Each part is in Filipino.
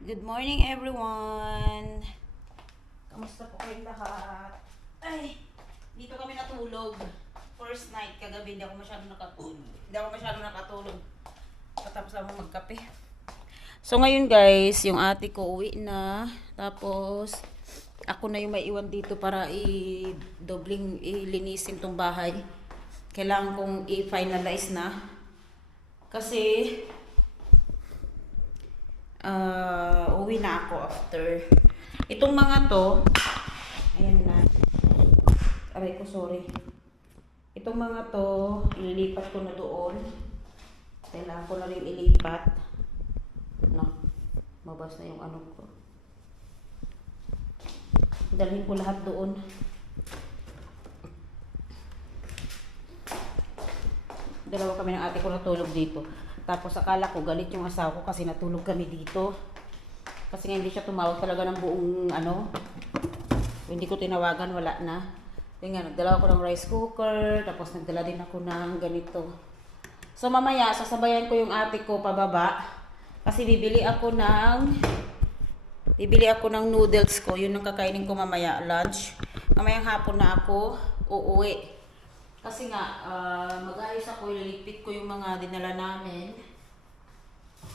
Good morning everyone! Kamusta po kayong lahat? Ay, dito kami natulog. First night, kagabi, hindi ako masyadong nakatulog. Hindi ako masyadong nakatulog. Patapos lang magkape. So ngayon guys, yung ate ko uwi na. Tapos, ako na yung may iwan dito para i-dobling, ilinisin tong bahay. Kailangan kong i-finalize na. Kasi, uh, uwi na ako after. Itong mga to, ayan na. Aray ko, sorry. Itong mga to, ililipat ko na doon. Kailangan ko na rin ilipat. No, mabas na yung ano ko. Dalhin ko lahat doon. Dalawa kami ng ate ko natulog dito. Tapos akala ko galit yung asawa ko kasi natulog kami dito. Kasi nga hindi siya tumawag talaga ng buong ano. Hindi ko tinawagan, wala na. Yung nga, nagdala ako ng rice cooker, tapos nagdala din ako ng ganito. So mamaya, sasabayan ko yung ate ko pababa. Kasi bibili ako ng bibili ako ng noodles ko. Yun ang kakainin ko mamaya, lunch. Mamayang hapon na ako uuwi. Kasi nga, uh, mag-ayos ako, ililipit ko yung mga dinala namin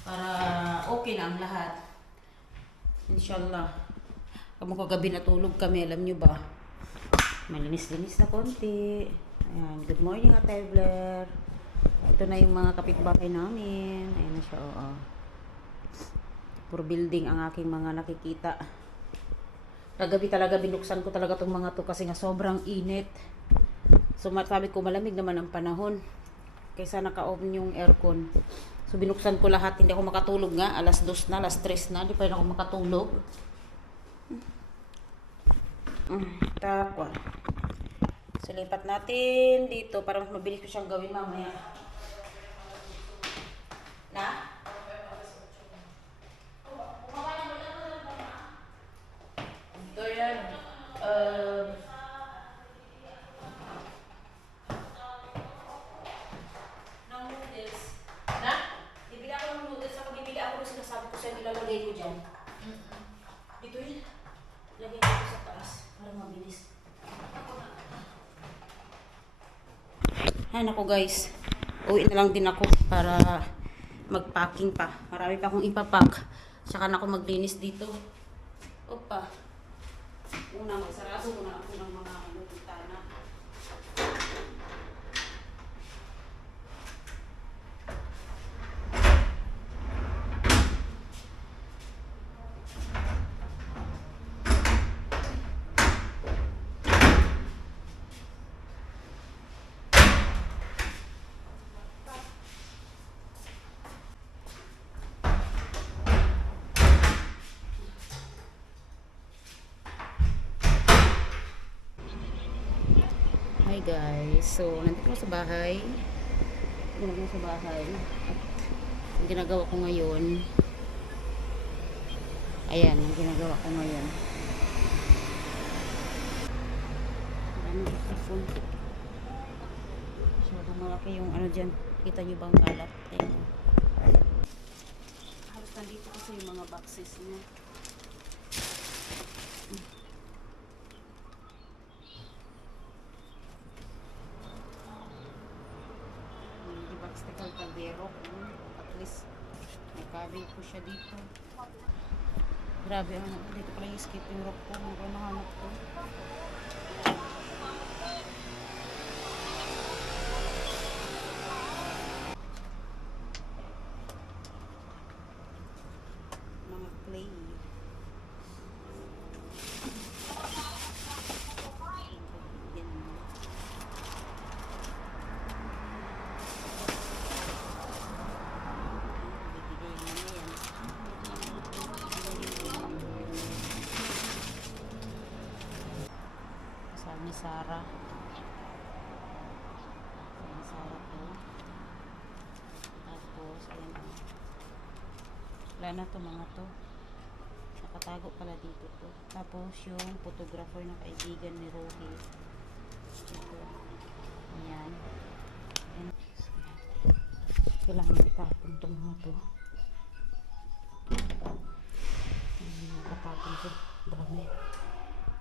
para okay na ang lahat. Inshallah. Kamu kagabi natulog kami, alam nyo ba? Malinis-linis na konti. Ayan, good morning Ate Blair. Ito na yung mga kapitbahay namin. Ayan na siya, oo. Puro building ang aking mga nakikita. Kagabi talaga binuksan ko talaga tong mga to kasi nga sobrang init. So sabi ko malamig naman ang panahon kaysa naka-off yung aircon. So binuksan ko lahat, hindi ako makatulog nga. Alas dos na, alas tres na, hindi pa rin ako makatulog. Mm, tapos, so lipat natin dito para mabilis ko siyang gawin mamaya. Na? Ito yan. Um, ng noodles. Na? Bibili ako ng noodles. Ako bibili ako ng sinasabi ilalagay ko dyan. Dito yun. Lagay ko sa taas para mabilis. Ay, nako guys. Uwi na lang din ako para mag-packing pa. Marami pa akong ipapack. Tsaka na ako maglinis dito. Opa. Una, magsarado muna ako ng mga ano, bintana. Hi guys. So, nandito ko sa bahay. Nandito ko sa bahay. At ang ginagawa ko ngayon, ayan, ang ginagawa ko ngayon. Ano sa phone? Masyadong malaki yung ano dyan. Kita nyo bang kalat? Ayan. Halos nandito kasi yung mga boxes niya. Hindi ba stickle kaldero? At least, may cabinet ko siya dito. Grabe, ano, dito pala yung skipping rope ko. Ano ba nahanap ko? Mga clay. Yan. Bibigay mo na yan. Kasama ni Sarah. Kasama ni Sarah to. Tapos, ayan o. Wala na to mga to. Nakatago pala dito to. Tapos, yung photographer na kaibigan ni Rohit. Ito. Ayan. Ayan. Kailangan itapon itong mga to. tatapon ko. Dami.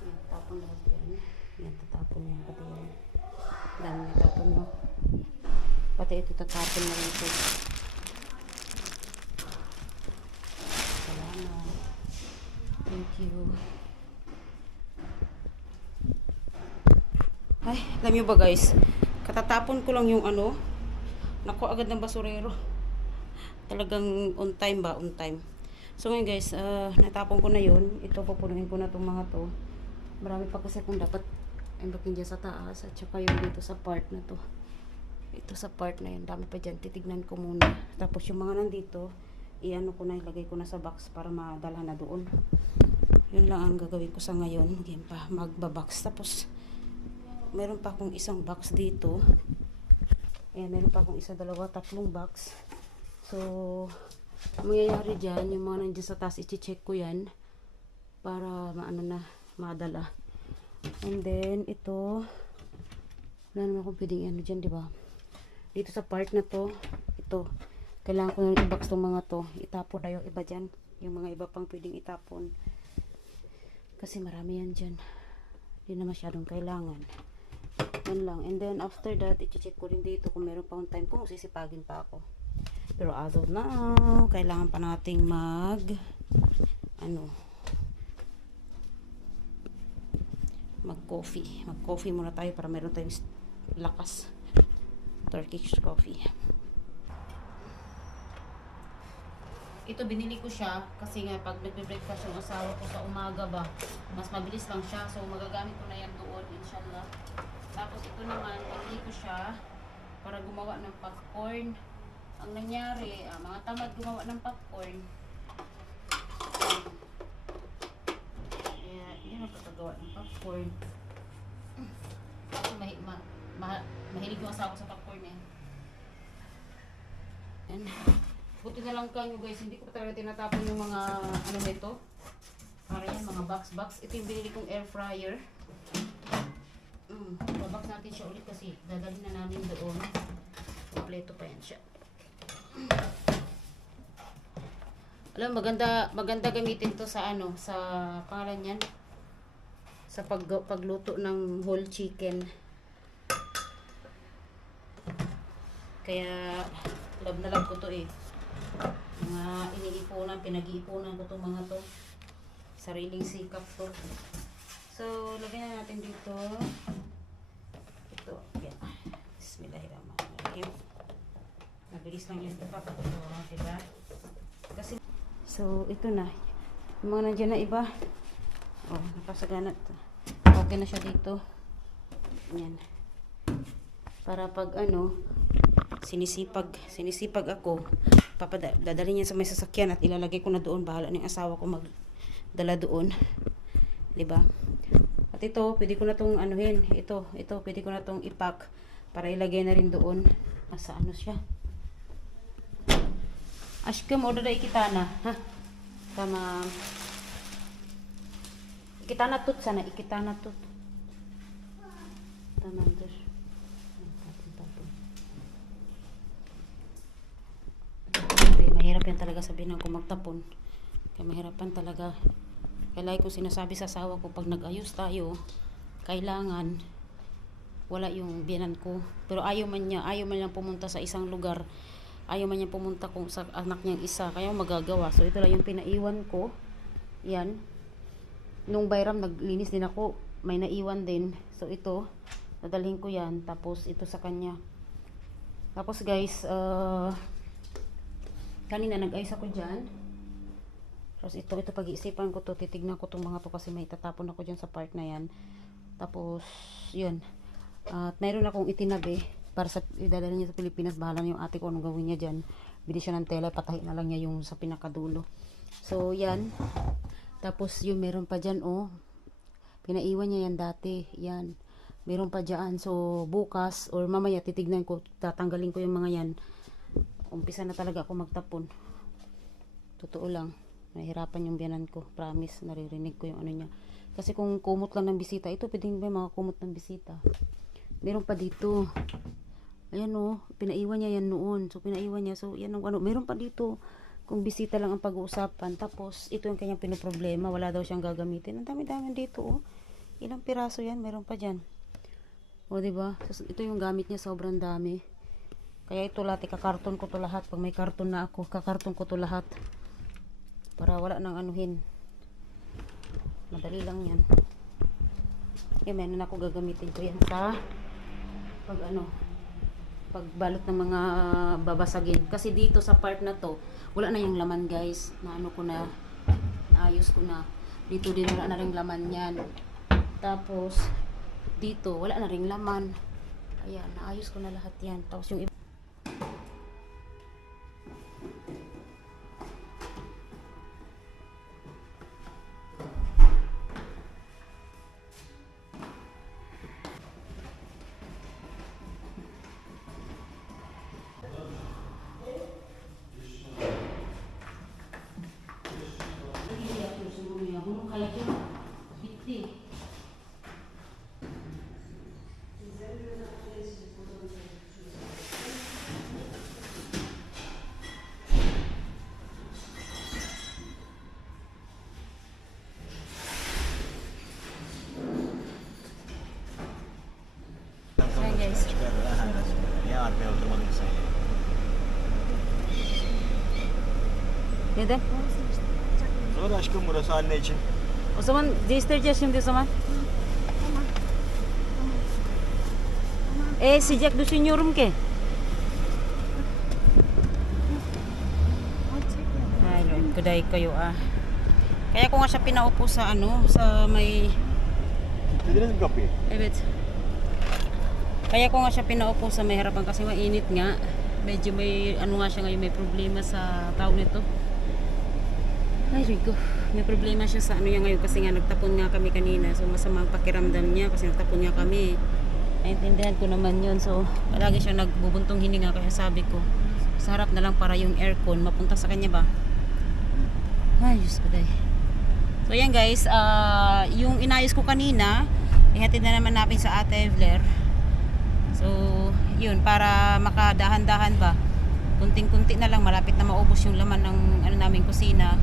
Yan, tatapon lahat yan. Yan, tatapon yan. Pati yan. Dami na tatapon mo. Pati ito tatapon na rin ito. Thank you. Ay, alam nyo ba guys? Katatapon ko lang yung ano. Nako agad ng basurero. Talagang on time ba? On time. So ngayon guys, ah, natapon ko na yun. Ito, pupunuin ko na itong mga to. Marami pa kasi kung dapat imbakin dyan sa taas. At saka yung dito sa part na to. Ito sa part na yun. Dami pa dyan. Titignan ko muna. Tapos yung mga nandito, iano ko na, ilagay ko na sa box para madala na doon. Yun lang ang gagawin ko sa ngayon. Ngayon pa, magbabox. Tapos, meron pa akong isang box dito. Ayan, meron pa akong isa, dalawa, tatlong box. So, ang mangyayari dyan, yung mga nandiyan sa taas, i-check ko yan para maano na, madala. And then, ito, wala naman akong pwedeng ano dyan, di ba? Dito sa part na to, ito, kailangan ko nang i-box tong mga to. Itapon na yung iba dyan. Yung mga iba pang pwedeng itapon. Kasi marami yan dyan. Hindi na masyadong kailangan. Yan lang. And then, after that, i-check ko rin dito kung meron pa akong time kung sisipagin pa ako. Pero as of now, kailangan pa nating mag ano mag coffee. Mag coffee muna tayo para meron tayong lakas. Turkish coffee. Ito binili ko siya kasi nga pag nagbe-breakfast yung asawa ko sa umaga ba, mas mabilis lang siya. So magagamit ko na yan doon, inshallah. Tapos ito naman, binili ko siya para gumawa ng popcorn. Ang nangyari, ah, mga tamad gumawa ng popcorn. Kaya, hindi na pagkagawa ng popcorn. Kasi mahi, ma, ma, mahilig yung asawa ko sa popcorn eh. Yan. Buti na lang kanyo guys, hindi ko pa talaga tinatapon yung mga ano nito. Para yan, mga box-box. Ito yung binili kong air fryer. Mm, babox natin siya ulit kasi dadalhin na namin doon. Kompleto pa yan siya. Alam, maganda, maganda gamitin to sa ano, sa pangalan yan. Sa pag, pagluto ng whole chicken. Kaya, love na love ko to eh. Mga iniipunan, pinag-iipunan ko to mga to. Sariling sikap to. So, lagyan na natin dito. Ito, yan. Bismillahirrahmanirrahim. Mabilis lang yung ito. Diba? Kasi, so, ito na. Yung mga nandiyan na iba. Oh, napasagana to. Okay na siya dito. Yan. Para pag ano, sinisipag, sinisipag ako, papada, dadalhin niya sa may sasakyan at ilalagay ko na doon. Bahala ng asawa ko magdala doon. 'Di ba? At ito, pwede ko na tong anuhin. Ito, ito, pwede ko na tong ipack para ilagay na rin doon. Asa ano siya? Ashkem, order na ikitana. Ha? Tama. Ikitana tut sana. Ikitana tut. Tama, Diyos. Tapon, tapon. Okay, mahirap yan talaga sabihin ng magtapon. Kaya mahirapan talaga. Kaya ko sinasabi sa asawa ko, pag nag-ayos tayo, kailangan wala yung biyanan ko. Pero ayaw man niya, ayaw man niya pumunta sa isang lugar. Ayaw man niya pumunta kung sa anak niyang isa. Kaya magagawa. So ito lang yung pinaiwan ko. Yan. Nung Bayram, naglinis din ako. May naiwan din. So ito, dadalhin ko yan. Tapos ito sa kanya. Tapos guys, uh, kanina nag-ayos ako dyan. Tapos ito, ito pag-iisipan ko to, titignan ko tong mga to kasi may tatapon ako dyan sa part na yan. Tapos, yun. At mayroon akong itinabi para sa idadala niya sa Pilipinas. Bahala na yung ate ko anong gawin niya dyan. Bili siya ng tela, patahin na lang niya yung sa pinakadulo. So, yan. Tapos, yung meron pa dyan, oh. Pinaiwan niya yan dati. Yan. Meron pa dyan. So, bukas or mamaya titignan ko, tatanggalin ko yung mga yan. Umpisa na talaga ako magtapon. Totoo lang. Nahirapan yung biyanan ko. Promise, naririnig ko yung ano niya. Kasi kung kumot lang ng bisita, ito pwedeng ba mga kumot ng bisita. Meron pa dito. Ayan o, pinaiwan niya yan noon. So, pinaiwan niya. So, yan ang ano. Meron pa dito. kung bisita lang ang pag-uusapan. Tapos, ito yung kanyang pinoproblema. Wala daw siyang gagamitin. Ang dami-dami dito, oh. Ilang piraso yan? Meron pa dyan. O, di ba? Sus- Ito yung gamit niya, sobrang dami. Kaya ito lahat, ikakarton ko to lahat. Pag may karton na ako, kakarton ko to lahat. Para wala nang anuhin. Madali lang yan. Yan, meron ako gagamitin ko yan sa pag ano, pagbalot ng mga babasagin. Kasi dito sa part na to, wala na yung laman guys. Na ano ko na, naayos ko na. Dito din wala na rin laman yan. Tapos, dito, wala na rin laman. Ayan, naayos ko na lahat yan. Tapos yung iba, Neden? Zor aşkım burası anne için. O zaman değiştireceğiz şimdi o zaman. Eh, sıcak düşünüyorum ki. Ay, Lord, kuday kayo ah. Kaya ko nga siya pinaupo sa ano, sa may... Dediniz mi kapıyı? Evet. Kaya ko nga siya pinaupo sa may harapan kasi mainit nga. Medyo may, ano nga siya ngayon, may problema sa tao nito. Ay, Rico. May problema siya sa ano niya ngayon kasi nga nagtapon nga kami kanina. So, masama ang pakiramdam niya kasi nagtapon niya kami. Naintindihan ko naman yun. So, palagi siya nagbubuntong hininga kaya sabi ko, sa harap na lang para yung aircon mapunta sa kanya ba? Ay, Diyos ko day. So, yan guys. ah yung inayos ko kanina, ihatid na naman natin sa Ate Evler. So, yun, para makadahan-dahan ba. Kunting-kunti na lang, malapit na maubos yung laman ng ano namin kusina.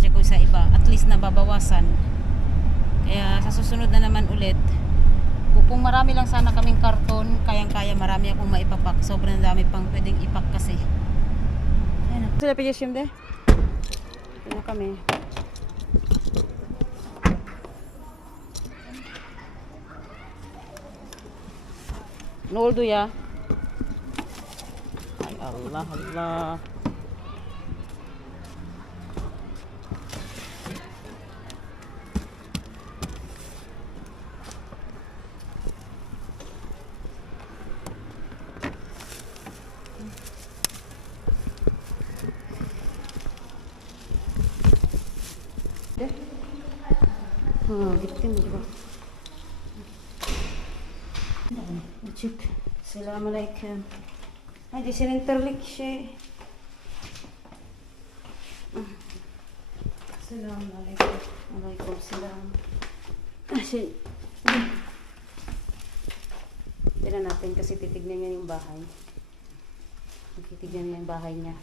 At saka sa iba, at least nababawasan. Kaya sa susunod na naman ulit, kung- marami lang sana kaming karton, kayang-kaya marami akong maipapak. Sobrang dami pang pwedeng ipak kasi. Ayun. Sila şimdi. Ito na kami. Ne ya? Ay Allah Allah. Ha, gitti mi acaba? Açık. Selamünaleyküm. Hadi senin tırlık şey. Selamünaleyküm. Aleyküm selam. Ah, şey. Tignan natin kasi titignan niya yung bahay. Titignan niya yung bahay niya.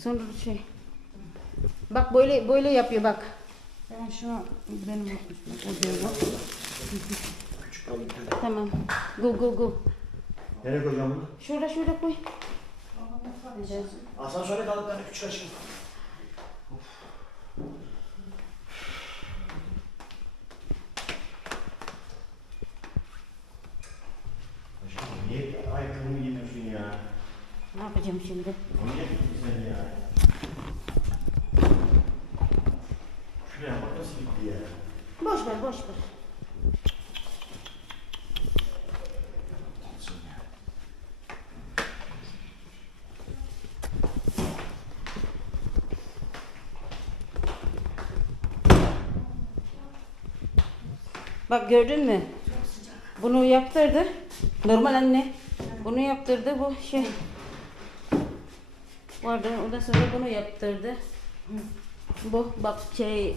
Sonra şey. Bak böyle böyle yapıyor bak. Ben şunu benim odaya Küçük kalın. Tamam. Go go go. Nereye koyacağım bunu? Şurada şurada koy. Asansöre kalın tane küçük. Aşkım niye ayakkabını giymiyorsun ya? Ne yapacağım şimdi? Onu niye gittin sen ya? Şuraya bak nasıl gitti ya? Boş ver boş ver. Bak gördün mü? Bunu yaptırdı. Normal anne. Bunu yaptırdı bu şey. Vardı ondan sonra bunu yaptırdı. Bu bak şey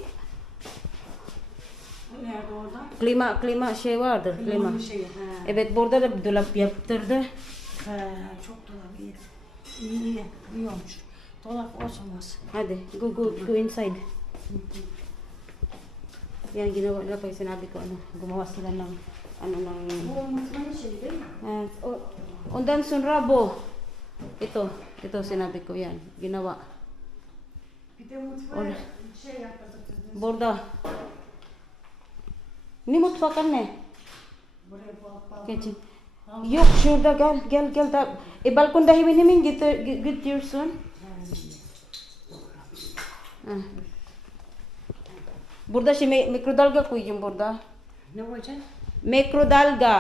Nerede orada? klima klima şey vardır klima. Klimanın şeyi. He. Evet burada da dolap yaptırdı. He, çok dolap iyi. İyi, iyi, iyi olmuş. Dolap olmaz. Hadi, go, go, go inside. Yan, ginawa nila pa yung sinabi ko, ano, gumawa sila ng, ano, ng, uh, ondan sunrabo. Ito, ito sinabi ko yan, ginawa. Bir de mutfağa Orada. şey yapmadık. dedi. Ni mutfak anne. Kitchen. Yok şurada gel gel gel da. E balkonda hemen hemen git git diyorsun. Ha. Burada şey mikrodalga koyacağım burada. Ne koyacaksın? Mikrodalga.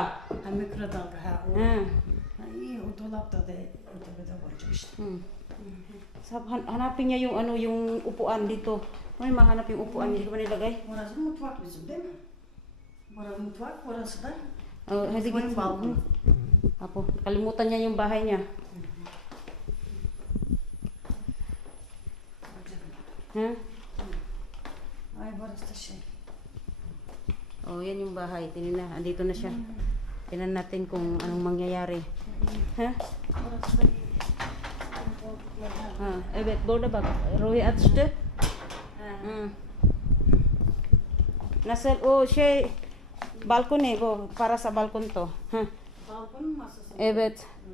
Ha mikrodalga ha. O. Ha. Ha, iyi o dolapta da ötebede koyacak işte. Hmm. Sab han- hanapin niya yung ano yung upuan dito. May mahanap yung upuan ko ba nilagay? Orası mutfak bizim değil mi? Burası mutfak, burası da Oh, hadi git. balkon. Apo, kalimutan niya yung bahay niya. Ha? Ay burası da şey. Oh, yan yung bahay. Tingnan na, andito na siya. Tingnan natin kung anong mangyayari. Ha? Ha, evet, burada bak. Roy açtı. Ha. Hmm. Nasıl o şey balkon eh, bu para sa balkon to. Ha. Balkonun masası. Evet. Hmm.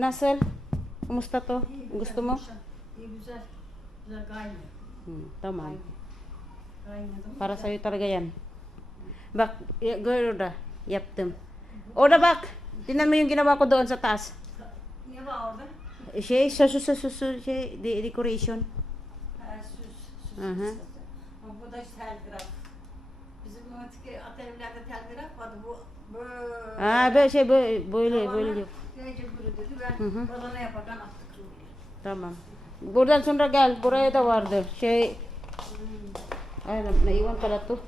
Nasıl? Kumusta to? İyi, Gusto mo? güzel, İyi güzel. Güzel kaynıyor. Hmm, tamam. Mı? Para sa'yo talaga yan. Bak, y- girl da. Yaptım. Orada bak. Tingnan mo yung ginawa ko doon sa taas. Ne var orada? Şey, sa su, sa su, su, şey, de- decoration. Ha, süs. süs Hı hı. bu da işte öteki atölyelerde telgraf vardı. Bu böyle. Böyle şey, böyle, böyle, böyle yok. Gece böyle dedi. Ben Hı hı. badana yaparken attık Ruhi'ye. Tamam. Buradan sonra gel. Buraya da vardı. Şey, ay, na- naiwan pala to.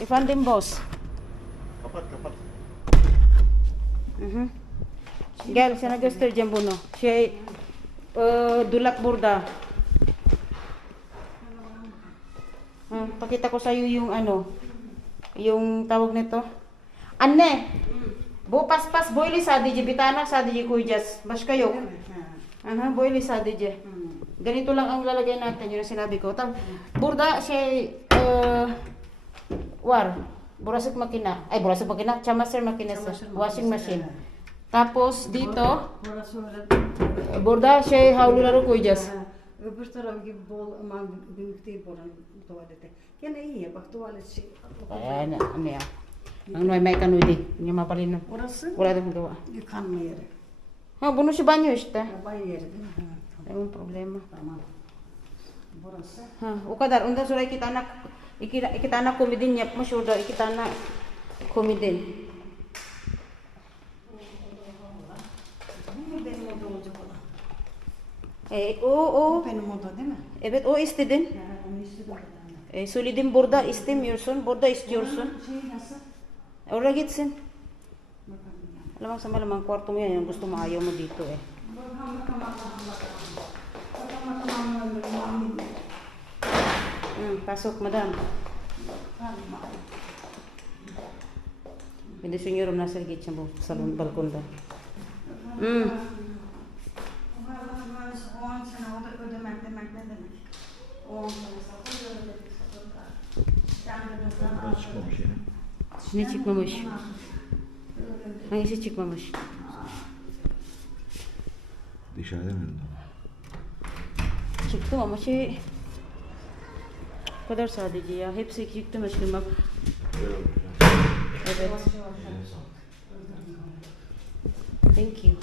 Efendim boss. Kapat kapat. Hı hı. Gel sana göstereceğim bunu. Şey, e, dulap burada. Ha, pakita ko sa'yo yung ano, yung tawag nito. Anne, bu paspas boyli sadece bir tane sadece koyacağız. Başka yok. Değil mi? Ha. Aha, boyli sadece. Hmm. Ganito lang ang lalagay natin, yun ang sinabi ko. Tam, burada şey, uh, war. Burasik makina. Ay, burasik makina. Çamaşır makinesi. Çamaşır Washing machine. Tapos dito, Burası öyle. burada şey havluları koyacağız. Ha, Öbür taraf gibi bol aman büyük değil buranın tuvaleti. Gene iyi ya bak tuvalet şey. Ayan, ano yan. Ang may may kanudi. Hindi mapalinan. Orası Wala din gawa. yıkanma yeri. Ha, bunu si banyo işte. Ya, Banyo yeri değil mi? Ha, tamam. Ayun problema. tamam. Burası. Ha, o kadar. Ondan sonra iki tane iki, iki tane komedin yapmış orada. iki tane komedin. Bu mu benim oda olacak olan? E, o, o. Bu benim oda değil mi? Evet o istedin. Ya, onu istedim. E, söyledim burada istemiyorsun. Burada istiyorsun. Şeyi nasıl? Oraya gitsin. Alam sa malamang kwarto mo yan. Yung gusto mo ayaw mo dito eh. Hmm, pasok madam. Bakalım. Hindi senyor nasa gitsa mo. Salon, balkon da. Hmm. O an sana o da ödemek demek ne demek? O an sana sakın ödemek sakın. Sen de Burada çıkmamış yine. Ne çıkmamış? Hangisi çıkmamış? Dışarıda mı? Çıktım ama şey... Bu kadar sadece ya. Hepsi çıktı aşkım bak. Evet. Thank you.